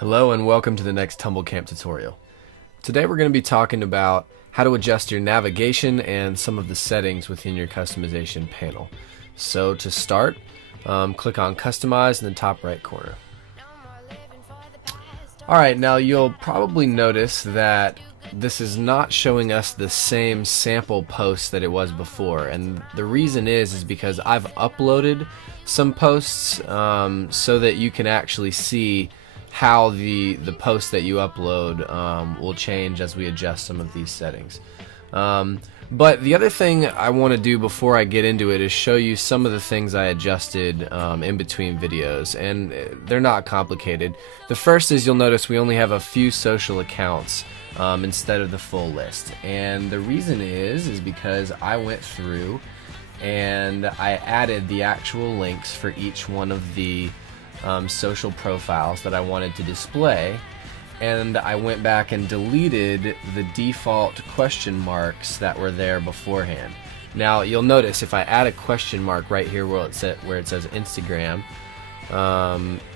Hello and welcome to the next TumblCamp tutorial. Today we're going to be talking about how to adjust your navigation and some of the settings within your customization panel. So to start, click on Customize in the top right corner. Alright, now you'll probably notice that this is not showing us the same sample post that it was before, and the reason is because I've uploaded some posts so that you can actually see how the post that you upload will change as we adjust some of these settings. But the other thing I want to do before I get into it is show you some of the things I adjusted in between videos, and they're not complicated. The first is you'll notice we only have a few social accounts instead of the full list, and the reason is because I went through and I added the actual links for each one of the social profiles that I wanted to display, and I went back and deleted the default question marks that were there beforehand. Now you'll notice if I add a question mark right here where it says Instagram,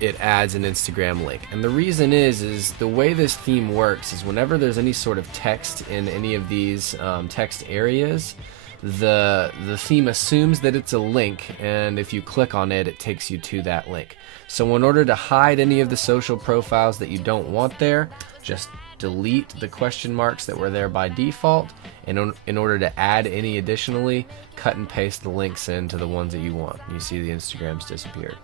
it adds an Instagram link, and the reason is the way this theme works is whenever there's any sort of text in any of these text areas, the theme assumes that it's a link, and if you click on it, it takes you to that link. So in order to hide any of the social profiles that you don't want there, just delete the question marks that were there by default, and in order to add any additionally, cut and paste the links into the ones that you want. You see the Instagrams disappeared.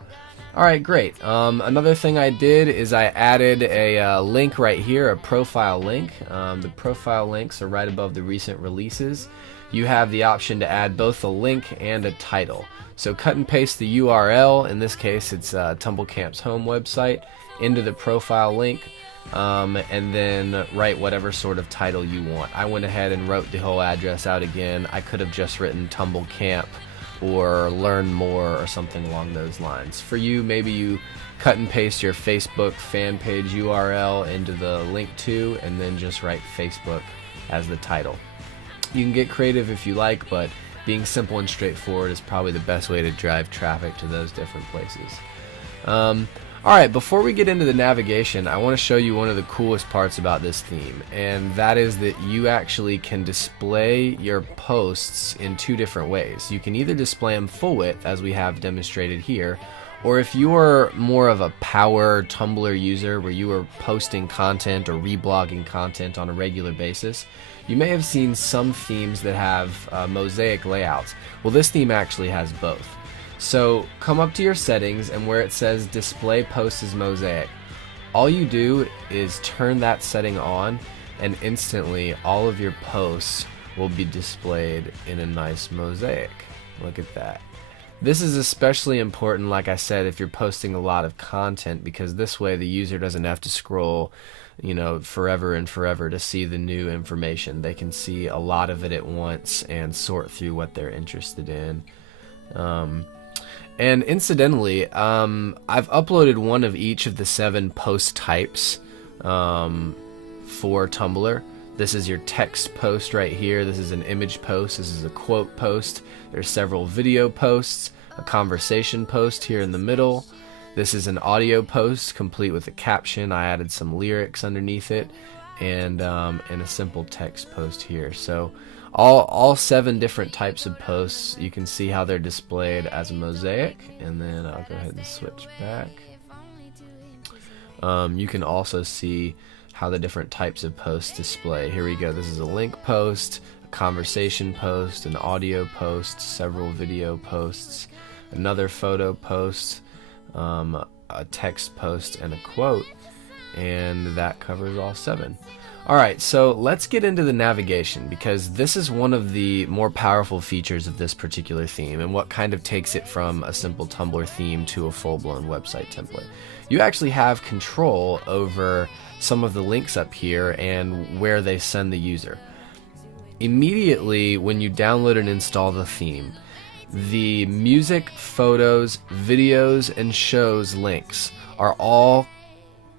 Alright, great. Another thing I did is I added a link right here, a profile link. The profile links are right above the recent releases. You have the option to add both a link and a title. So cut and paste the URL, in this case it's TumblCamp's home website, into the profile link, and then write whatever sort of title you want. I went ahead and wrote the whole address out again. I could have just written TumblCamp or Learn More or something along those lines. For you, maybe you cut and paste your Facebook fan page URL into the link to, and then just write Facebook as the title. You can get creative if you like, but being simple and straightforward is probably the best way to drive traffic to those different places. Alright, before we get into the navigation, I want to show you one of the coolest parts about this theme, and that is that you actually can display your posts in two different ways. You can either display them full width, as we have demonstrated here, or if you are more of a power Tumblr user where you are posting content or reblogging content on a regular basis, you may have seen some themes that have mosaic layouts. Well, this theme actually has both. So come up to your settings, and where it says display posts as mosaic, all you do is turn that setting on, and instantly all of your posts will be displayed in a nice mosaic. Look at that. This is especially important, like I said, if you're posting a lot of content, because this way the user doesn't have to scroll, forever and forever to see the new information. They can see a lot of it at once and sort through what they're interested in. And incidentally, I've uploaded one of each of the 7 post types for Tumblr. This is your text post right here. This is an image post. This is a quote post. There's several video posts, a conversation post here in the middle. This is an audio post complete with a caption. I added some lyrics underneath it, and a simple text post here. So all 7 different types of posts, you can see how they're displayed as a mosaic, and then I'll go ahead and switch back. You can also see how the different types of posts display. Here we go. This is a link post, a conversation post, an audio post, several video posts, another photo post, a text post, and a quote, and that covers all 7. Alright, so let's get into the navigation, because this is one of the more powerful features of this particular theme, and what kind of takes it from a simple Tumblr theme to a full-blown website template. You actually have control over some of the links up here and where they send the user. Immediately when you download and install the theme, the music, photos, videos, and shows links are all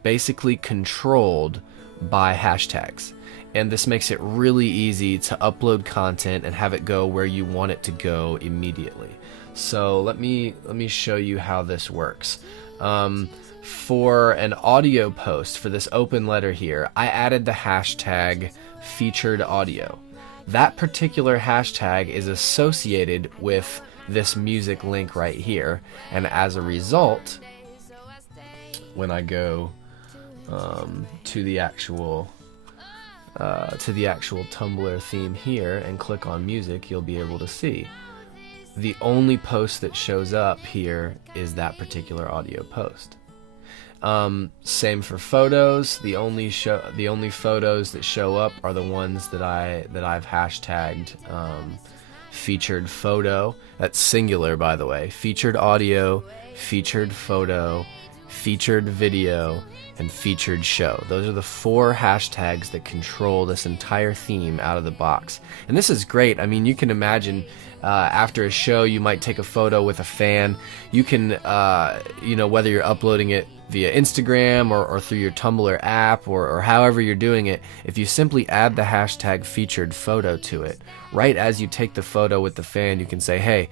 basically controlled by hashtags, and this makes it really easy to upload content and have it go where you want it to go immediately. So let me show you how this works. For an audio post for this open letter here, I added the hashtag featured audio. That particular hashtag is associated with this music link right here, and as a result, when I go to the actual Tumblr theme here and click on music, you'll be able to see the only post that shows up here is that particular audio post. Same for photos. The only photos that show up are the ones that I've hashtagged featured photo. That's singular, by the way. Featured audio, featured photo, featured video, and featured show. Those are the 4 hashtags that control this entire theme out of the box. And this is great. I mean, you can imagine after a show, you might take a photo with a fan. You can, whether you're uploading it via Instagram or through your Tumblr app or however you're doing it, if you simply add the hashtag featured photo to it, right as you take the photo with the fan, you can say, hey,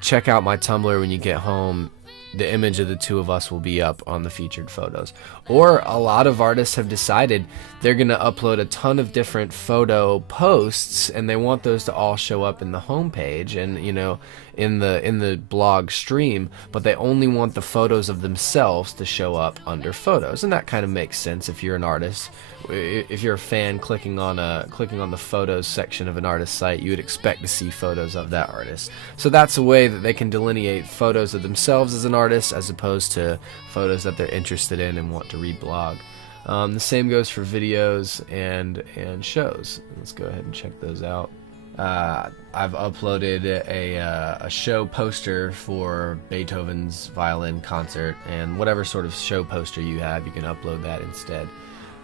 check out my Tumblr when you get home. The image of the 2 of us will be up on the featured photos. Or a lot of artists have decided they're going to upload a ton of different photo posts, and they want those to all show up in the homepage and in the blog stream, but they only want the photos of themselves to show up under photos. And that kind of makes sense if you're an artist. If you're a fan clicking on the photos section of an artist's site, you would expect to see photos of that artist. So that's a way that they can delineate photos of themselves as an artist as opposed to photos that they're interested in and want to reblog. The same goes for videos and shows. Let's go ahead and check those out. I've uploaded a show poster for Beethoven's violin concert, and whatever sort of show poster you have, you can upload that instead.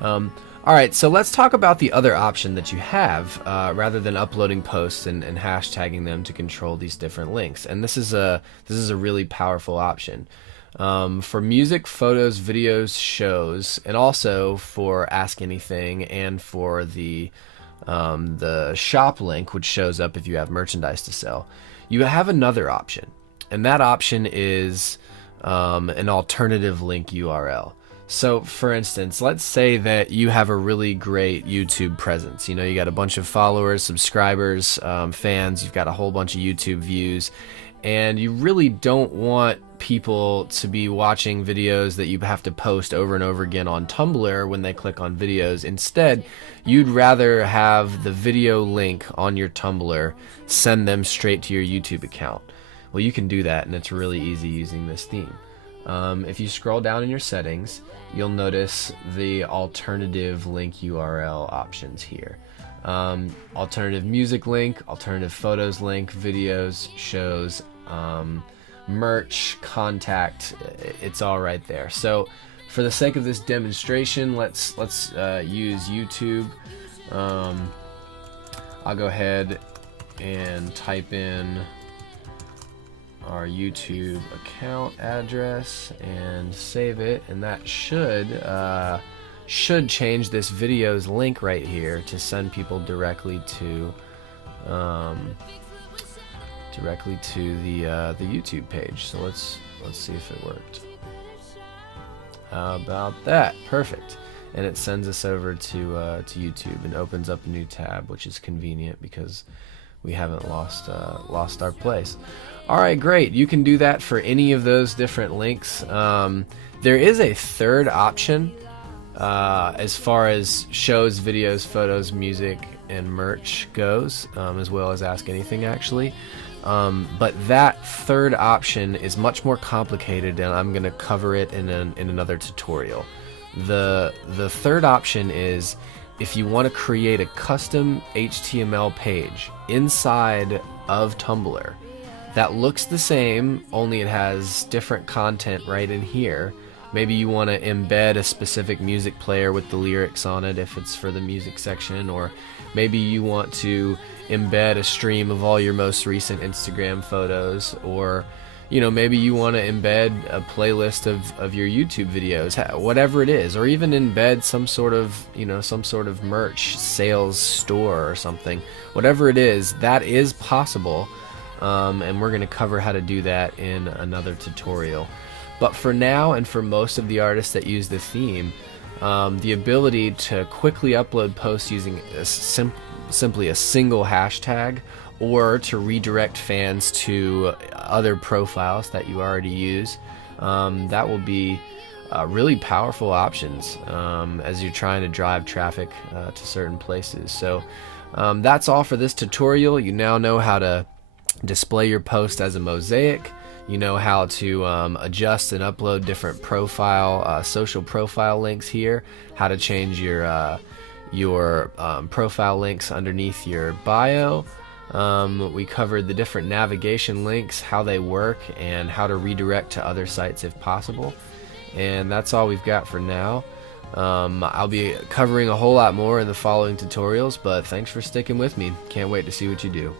Alright, so let's talk about the other option that you have rather than uploading posts and hashtagging them to control these different links. And this is a really powerful option. For music, photos, videos, shows, and also for Ask Anything and for the shop link, which shows up if you have merchandise to sell, you have another option. And that option is an alternative link URL. So, for instance, let's say that you have a really great YouTube presence. You got a bunch of followers, subscribers, fans, you've got a whole bunch of YouTube views, and you really don't want people to be watching videos that you have to post over and over again on Tumblr when they click on videos. Instead, you'd rather have the video link on your Tumblr send them straight to your YouTube account. Well, you can do that, and it's really easy using this theme. If you scroll down in your settings, you'll notice the alternative link URL options here. Alternative music link, alternative photos link, videos, shows, merch, contact, it's all right there. So for the sake of this demonstration, let's use YouTube. I'll go ahead and type in our YouTube account address and save it, and that should change this video's link right here to send people directly to the YouTube page. So let's see if it worked. How about that? Perfect. And it sends us over to YouTube and opens up a new tab, which is convenient because we haven't lost our place. All right, great. You can do that for any of those different links. There is a third option as far as shows, videos, photos, music, and merch goes, as well as Ask Anything, actually. But that third option is much more complicated, and I'm going to cover it in another tutorial. The third option is if you want to create a custom HTML page inside of Tumblr that looks the same, only it has different content right in here. Maybe you want to embed a specific music player with the lyrics on it if it's for the music section, or maybe you want to embed a stream of all your most recent Instagram photos, or maybe you want to embed a playlist of your YouTube videos, whatever it is, or even embed some sort of merch sales store or something. Whatever it is, that is possible, and we're going to cover how to do that in another tutorial. But for now, and for most of the artists that use the theme, the ability to quickly upload posts using simply a single hashtag, or to redirect fans to other profiles that you already use, that will be really powerful options as you're trying to drive traffic to certain places. So that's all for this tutorial. You now know how to display your post as a mosaic. You know how to adjust and upload different social profile links here, how to change your profile links underneath your bio. We covered the different navigation links, how they work, and how to redirect to other sites if possible. And that's all we've got for now. I'll be covering a whole lot more in the following tutorials, but thanks for sticking with me. Can't wait to see what you do.